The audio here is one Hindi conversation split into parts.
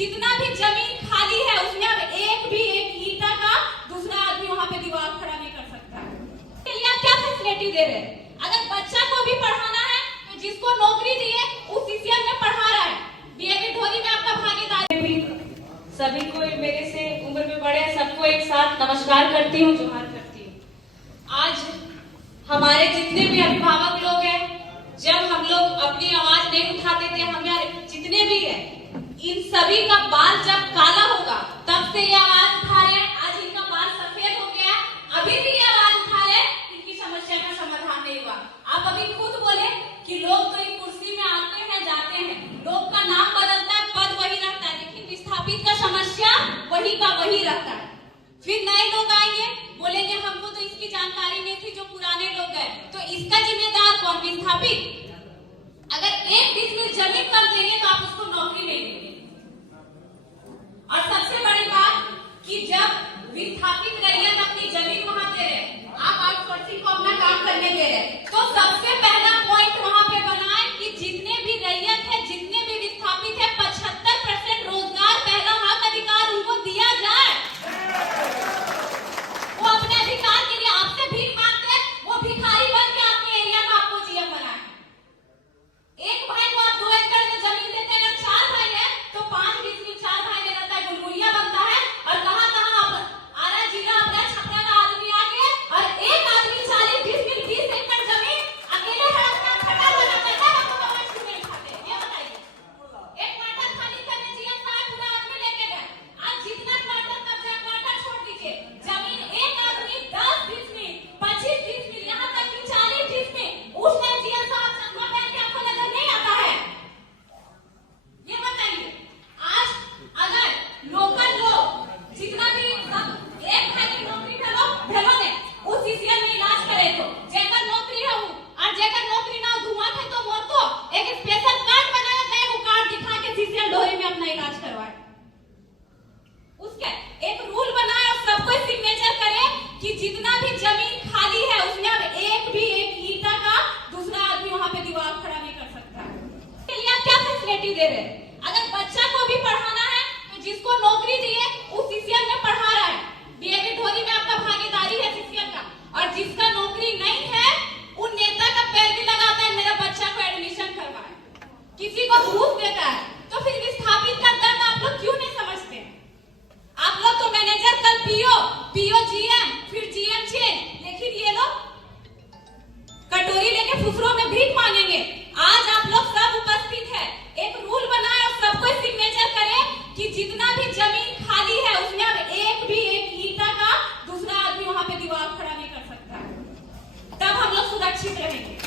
जितना भी जमीन खाली है उसमें अब एक ईंटा का दूसरा आदमी वहां पे दीवार खड़ा नहीं कर सकता है। ये क्या फैसिलिटी दे रहे हैं? अगर बच्चा को भी पढ़ाना है तो जिसको नौकरी दिए उस सीसीएल में पढ़ा रहा है। डीएवी धोनी में आपका भागीदारी भी। सभी को मेरे से उम्र में बड़े सबको एक साथ नमस्कार करती हूँ, जोहार करती हूँ। आज हमारे जितने भी अभिभावक लोग हैं, जब हम लोग अपनी आवाज नहीं उठाते थे, हमारे जितने भी है, इन सभी का बाल जब काला होगा तब से ये आवाज उठा रहे हैं। आज इनका बाल सफेद हो गया, अभी भी ये आवाज उठा रहे हैं, इनकी समस्या का समाधान नहीं हुआ। आप अभी खुद बोले कि लोग तो एक कुर्सी में आते हैं जाते हैं, लोग का नाम बदलता है, पद वही रहता है, लेकिन विस्थापित का समस्या वही का वही रहता है। फिर नए लोग आएंगे, बोलेंगे हमको तो इसकी जानकारी नहीं थी जो पुराने लोग गए, तो इसका जिम्मेदार कौन? विस्थापित। अगर एक डिसमिल जमीन कर देंगे तो आप उसको नौकरी नहीं देंगे। और सबसे बड़ी बात कि जब विस्थापित रैयत अपनी जमीन वहां दे रहे, आप आउटसोर्सिंग को अपना काम करने दे रहे, तो सबसे पहला पॉइंट वहां पे बनाए कि जितने भी रैयत है, जितने भी विस्थापित है, 75% रोजगार पहला हक अधिकार उनको दिया जाए। वो अपने अधिकार के लिए आपसे भीख मांगते हैं, वो भिखारी बन के अपने एरिया में आपको जीएम बनाए। एक भाई को आप 2 एकड़ में जमीन देते हैं, 4 भाई है तो 5 डिसमिल 4 भाई में रहता है, गुलगुलिया बनता है। और कहां आरा जिला अपना छपरा का आदमी आ गया और एक आदमी 40 डिसमिल 20 एकड़ जमीन अकेले हड़पना खटा बनाता है। हमको कमाई क्यों नहीं खाते? ये बताइए। एक क्वार्टर खाली करने जीएम साहब पूरा आदमी लेके गए। आज जितना क्वार्टर कब्जा, क्वार्टर छोड़ दीजिए, जमीन एक आदमी 10 डिसमिल 25 डिसमिल यहाँ तक कि 40 डिसमिल उस टाइम जीएम साहब चंद्रमा पहन के आपको नजर नहीं आता है? ये बताइए। आज अगर लोकल लोग जितना भी सब एक भाई की नौकरी भेलो ने उस सीसीएल में इलाज करे तो जेकर नौकरी है और जेकर नौकरी ना धुआं थे तो वो तो एक स्पेशल कार्ड बनाया जाए, वो कार्ड दिखा के सीसीएल ढोरी में अपना इलाज करवाए। उसके एक रूल बनाए और सबको सिग्नेचर करे कि जितना भी जमीन खाली है उसमें अब एक ईंटा का दूसरा आदमी वहां पे दीवार खड़ा नहीं कर सकता है। ये क्या फैसिलिटी दे रहे हैं? अगर बच्चा को भी पढ़ाना है तो जिसको नौकरी दिए उस सीसीएल में पढ़ा रहा है। डीएवी धोनी में आपका भागीदारी है सीसीएल का। और जिसका नौकरी नहीं है उन नेता का पैर भी लगाता है, मेरा बच्चा को एडमिशन करवाए, किसी को घूस देता है। तो फिर विस्थापित का दर्द आप लोग क्यों नहीं समझते? आप लोग तो मैनेजर, कल पीओ जीएम, फिर जीएम चेंज, लेकिन ये लोग कटोरी लेके फुफरों में भीख मांगेंगे। आज आप लोग सब उपस्थित है, एक रूल बनाए और सबको सिग्नेचर करे कि जितना भी जमीन खाली है उसमें अब एक ईंटा का दूसरा आदमी वहां पे दीवार खड़ा नहीं कर सकता है। तब हम लोग सुरक्षित रहेंगे।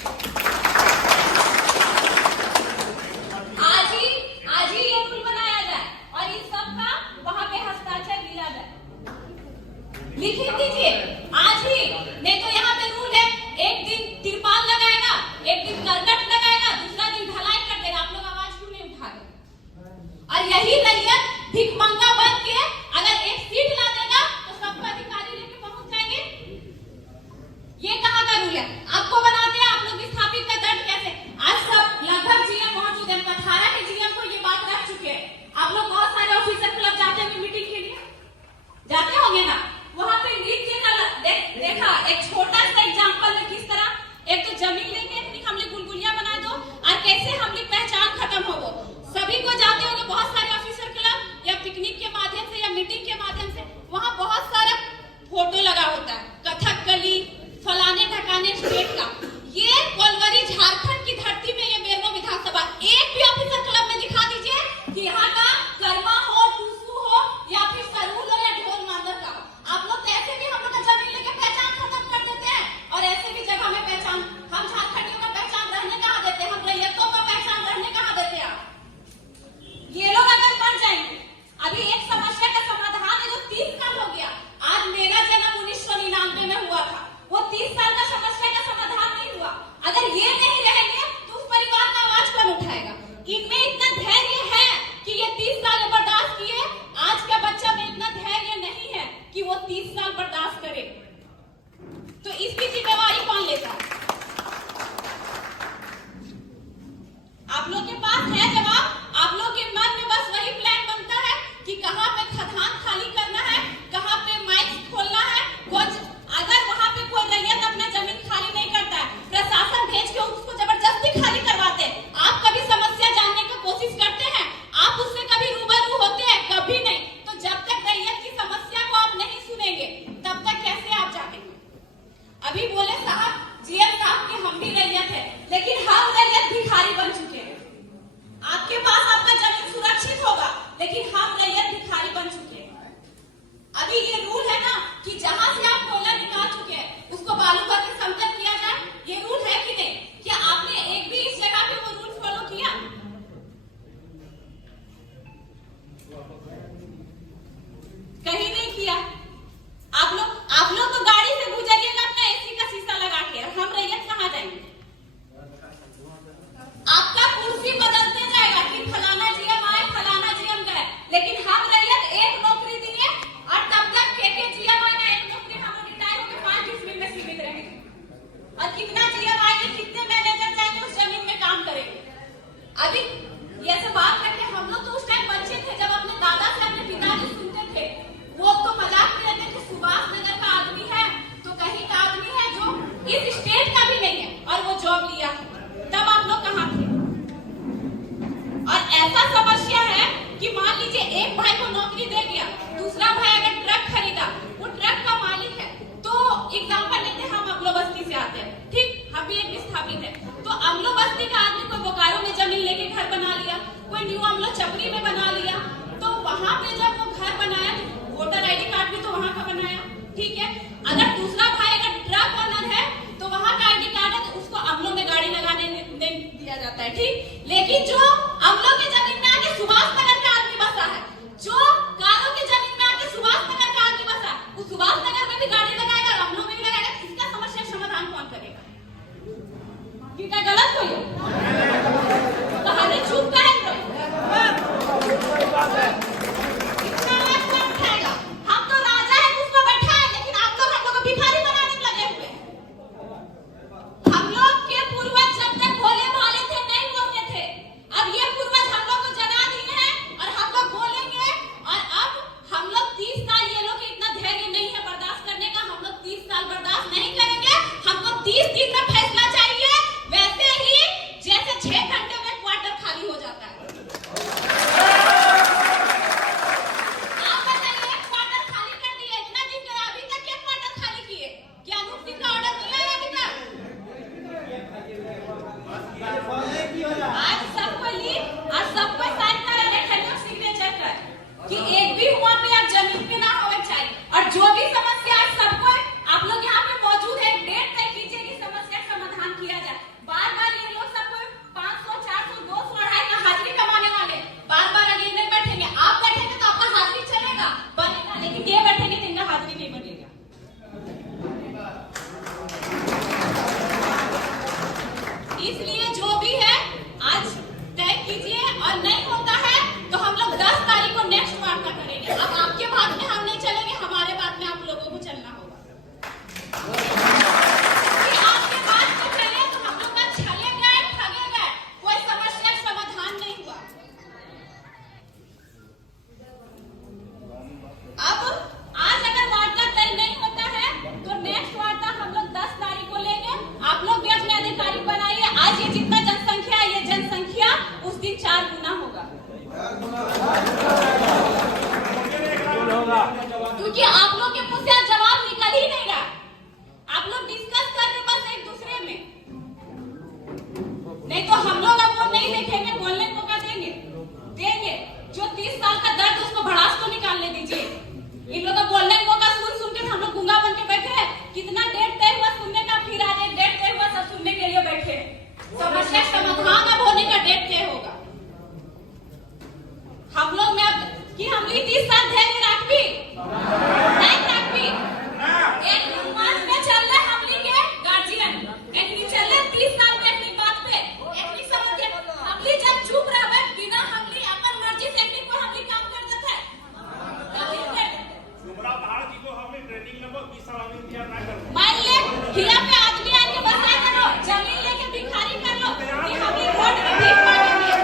आज ही ये रूल बनाया जाए और इन सब का वहां पे हस्ताक्षर लिया जाए, लिख दीजिए आज ही। नहीं तो यहाँ पे रूल है, एक दिन तिरपाल लगाएगा, एक दिन करकट लगाएगा, दूसरा दिन ढलाई कर देगा। आप लोग आवाज क्यों नहीं उठा रहे? और यही रैयत भिखमंगा बन के अगर एक सीट ला देगा तो सबको अधिकारी लेके पहुंच जाएंगे। ये कहाँ का रूल है? आपको बनाते हैं आप लोग विस्थापित का दर्द कैसे? आज सब लगभग जीएम मौजूद है, 18 के जीएम को ये बात रख चुके हैं। आप लोग बहुत सारे ऑफिसर क्लब जाते हैं मीटिंग के लिए, जाते होंगे ना? वहां पे नृत्य का देखा एक छोटा सा एग्जांपल में किस तरह एक तो जमीन लेके हमने गुलगुलिया बना दो और कैसे हमने पहचान खत्म हो। वो सभी को जाते होंगे बहुत सारे ऑफिसर क्लब या पिकनिक के माध्यम से या मीटिंग के माध्यम से, वहां बहुत सारा फोटो लगा होता है कथकली फलाने ढकाने स्टेट का। ये कोलवरी झारखंड की धरती में ये बेरमो विधानसभा एक भी ऑफिसर क्लब में दिखा दीजिए कि यहाँ का कर्मा हो, टूसू हो या फिर सरूल हो या ढोल मांदर का। आप लोग तो ऐसे भी हम लोग का जमीन लेके पहचान खत्म कर देते हैं और ऐसे भी जगह में पहचान, हम झारखंडियों का पहचान रहने कहाँ देते हैं, हम रैयतों का पहचान रहने कहाँ देते हैं? आप ये लोग अगर मर जाएंगे, अभी एक समस्या का समाधान है जो 30 साल हो गया। आज मेरा जन्म 1999 में हुआ था, वो 30 साल का समस्या का समाधान नहीं हुआ। अगर ये नहीं रहेंगे तो उस परिवार का आवाज कौन उठाएगा? इनमें इतना धैर्य है कि ये 30 साल बर्दाश्त किए, आज का बच्चा में इतना धैर्य नहीं है कि वो 30 साल बर्दाश्त करे, तो इसकी जिम्मेवारी कौन लेता है? आप लोग के पास है जवाब? आप लोग के मन में बस वही प्लान बनता है अभी ये सब बात करके हम लोग तो उस टाइम बच्चे थे जब अपने दादा से अपने पिताजी सुनते थे, वो तो मजाक में रहते थे सुभाष नगर का आदमी है तो कहीं का आदमी है जो इस स्टेट का भी नहीं है और वो जॉब लिया। तब आप लोग कहाँ थे? और ऐसा समस्या है कि मान लीजिए एक भाई को नौकरी दे दिया, दूसरा भाई अगर ट्रक खरीदा, वो ट्रक का मालिक है, तो एग्जाम्पल लेते हैं, हम अमलो बस्ती से आते हैं, ठीक, हम भी एक विस्थापित है, तो अमलो बस्ती का आदमी कोई बोकारो में जमीन लेके घर बना लिया, कोई न्यू अमलो चपरी में बना लिया, तो वहां पे जब वो घर बनाया तो वोटर आईडी कार्ड भी तो वहां का बनाया, ठीक है। अगर दूसरा भाई अगर ट्रक ओनर है तो वहां का आईडी कार्ड है तो उसको अमलो में गाड़ी लगाने नहीं दिया जाता है, ठीक। लेकिन जो अमलो की जमीन में आके सुभाष नगर का आदमी बसा है, जो कारो की जमीन में आके सुभाष नगर का आदमी बसा, वो सुभाष नगर में भी गाड़ी लगाएगा और अमलो में भी लगाएगा, इसका समस्या समाधान कौन करेगा? कि क्या गलत हुई? तो हमें चुप करें तो इतना कौन उठाएगा? हम तो राजा है उसको बैठाए, लेकिन आप लोग हम लोग को भिखारी बनाने में लगे हुए। हम लोग के पूर्वज जब तक भोले भाले थे नहीं बोलते थे, अब ये पूर्वज हम लोग को जना दिए हैं और हम लोग बोलेंगे। और अब हम लोग 30 साल, ये लोग इतना धैर्य नहीं है बर्दाश्त करने का, हम लोग 30 साल बर्दाश्त नहीं करेंगे, हमको 30 दिन में फैसला चाहिए, वैसे ही जैसे 6 घंटे में क्वार्टर खाली हो जाता है। आप बताइए, क्वार्टर खाली कर दिए, इतना दिन का अभी तक क्या क्वार्टर खाली किए? क्या अनूप सिंह का ऑर्डर दिया है अभी तक? आज सबको साइन करा रहे खड़ियों सिग्नेचर कर कि एक भी वहां पे आप जमीन पे ना होवे चाहिए। और जो भी समस्या है सबको आप लोग यहाँ पे मौजूद है, डेट तय कीजिए कि समस्या का समाधान किया जाए। बार बार ये लोग सबको 500, 400, 200, 250 का हाजिरी कमाने वाले बार बार अगले नहीं बैठेंगे। आप बैठेंगे तो आपका हाजिरी चलेगा बनेगा, लेकिन ये बैठेंगे तो इनका हाजिरी नहीं बनेगा। इसलिए जो भी है आज तय कीजिए, और नहीं होता है तो हम लोग 10 तारीख को नेक्स्ट वार्ता करेंगे। अब आपके बात में हम नहीं चलेंगे, हमारे बात में आप लोगों को चलना होगा। कि आपके बात में चले तो हम लोग का छले गए, ठगे गए, कोई समस्या का समाधान नहीं हुआ। अब आज अगर वार्ता तय नहीं होता है तो नेक्स्ट वार्ता हम लोग 10 तारीख को लेंगे। आप लोग भी अपने अधिकारी बनाइए। आज ये जितना जनसंख्या है, ये जनसंख्या उस दिन 4 गुना होगा, क्योंकि आप लोग के मुंह से जवाब निकल ही नहीं रहा। आप लोग डिस्कस कर रहे बस एक दूसरे में, नहीं तो हम लोग अब वो नहीं देखेंगे, बोलने को मौका देंगे। जो 30 साल का दर्द उसको भड़ास तो निकालने दीजिए। इन लोगों को बोलने को मौका सुन के हम लोग गूंगा बन के बैठे हैं। कितना डेट तय हुआ सुनने का, फिर आज एक डेट तय हुआ सब सुनने के लिए बैठे हैं। समस्या समाधान अब होने का डेट तय होगा। हम लोग में अब कि हम 30 साल धैर्य रखबी नहीं रखबी, एक मास में चल रहे हमली के गार्जियन, एक चल रहे 30 साल में अपनी बात पे एक समझ हमली जब चुप रहबे बिना हमली अपन मर्जी से एक को हमली काम कर देते हैं। हमरा पहाड़ जी को हमने ट्रेनिंग लगो 20 साल अभी तैयार ना कर। मान ले हिया पे आदमी आके बसा करो, जमीन लेके भिखारी कर लो कि हमली रोड में भीख मांगेंगे।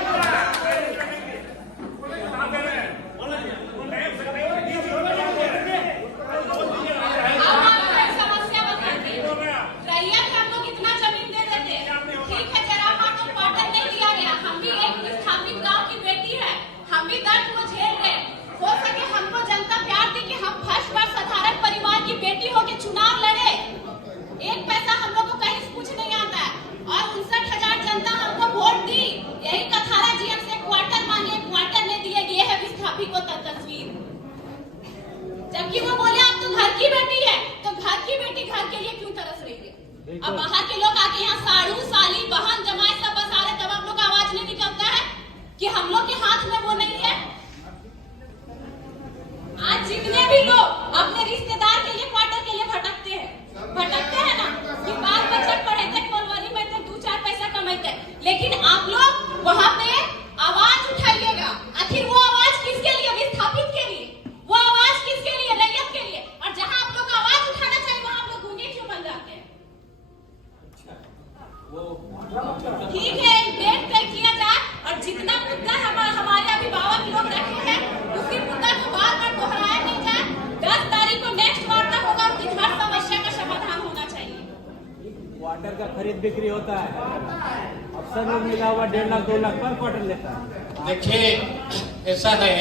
जबकि वो बोले आप तो घर की बेटी है, तो घर की बेटी घर के लिए क्यों तरस रही है? अब बाहर के लोग आके यहाँ साड़ू, साली, बहन, जमाई सब बसा रहे, तब आप लोग आवाज नहीं निकलता है कि हम लोग के हाथ में वो नहीं है। आज जितने भी लोग अपने रिश्तेदार के लिए, क्वार्टर के लिए भटकते हैं ना, कि बाल बच्चे पढ़े कोलवारी में 2-4 पैसा कमाते, लेकिन आप लोग वहां पे आवाज उठाइएगा। आखिर वो आवाज किसके लिए? विस्थापित के लिए। वो आवाज किसके लिए? रैयत के लिए। और जहां आप लोग आवाज उठाना चाहिए वहां आप लोग गूंगे क्यों बन जाते हैं? वाटर का खरीद बिक्री होता है, अफसर लोग मिला हुआ 1.5 लाख 2 लाख पर क्वार्टर लेता है। देखिए ऐसा है